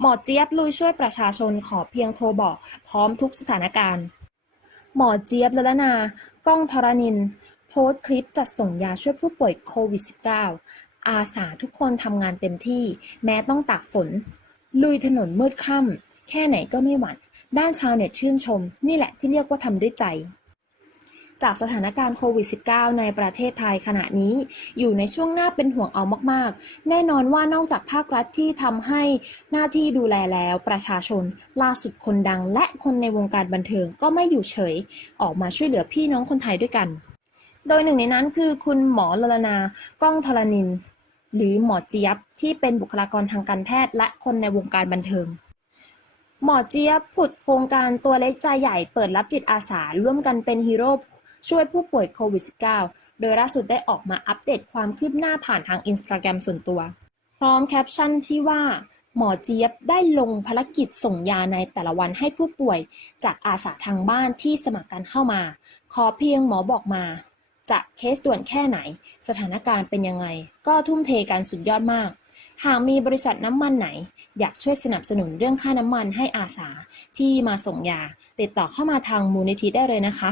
หมอเจี๊ยบลุยช่วยประชาชนขอเพียงโทรบอก พร้อมทุกสถานการณ์ หมอเจี๊ยบละละนา ก้องธรณิน โพสต์คลิปจัดส่งยาช่วยผู้ป่วยโควิด -19 อาสาทุกคนทำงานเต็มที่ แม้ต้องตากฝน ลุยถนนมืดค่ำแค่ไหนก็ไม่หวั่น ด้านชาวเน็ตชื่นชม นี่แหละที่เรียกว่าทำด้วยใจ จากสถานการณ์โควิด -19 ในประเทศไทยขณะนี้ อยู่ในช่วงหน้าเป็นห่วงเอามาก ๆ แน่นอนว่านอกจากภาครัฐที่ทำให้หน้าที่ดูแลแล้ว ประชาชน ล่าสุดคนดัง และคนในวงการบันเทิงก็ไม่อยู่เฉย ออกมาช่วยเหลือพี่น้องคนไทยด้วยกัน โดยหนึ่งในนั้นคือคุณหมอลลนา ก้องธรณิน หรือหมอเจี๊ยบที่เป็นบุคลากรทางการแพทย์ และคนในวงการบันเทิงหมอเจี๊ยบผุดโครงการตัวเล็กใจใหญ่เปิดรับจิตอาสาร่วมกันเป็นฮีโร่ ช่วยผู้ป่วยโควิด -19 โดยล่าสุดได้ออกมาอัปเดตความคืบหน้าผ่านทางอินสตาแกรมส่วนตัว พร้อมแคปชั่นที่ว่า หมอเจี๊ยบได้ลงภารกิจส่งยาในแต่ละวันให้ผู้ป่วย จากอาสาทางบ้านที่สมัครกันเข้ามา ขอเพียงหมอบอกมาจะเคสด่วนแค่ไหน สถานการณ์เป็นยังไง ก็ทุ่มเทกันสุดยอดมาก หากมีบริษัทน้ำมันไหน อยากช่วยสนับสนุนเรื่องค่าน้ำมันให้อาสาที่มาส่งยา ติดต่อเข้ามาทางมูลนิธิได้เลยนะคะ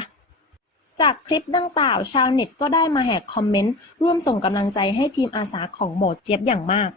จากคลิปดังกล่าวชาวเน็ตก็ได้มาแหกคอมเมนต์ ร่วมส่งกำลังใจให้ทีมอาสาของหมอเจี๊ยบอย่างมาก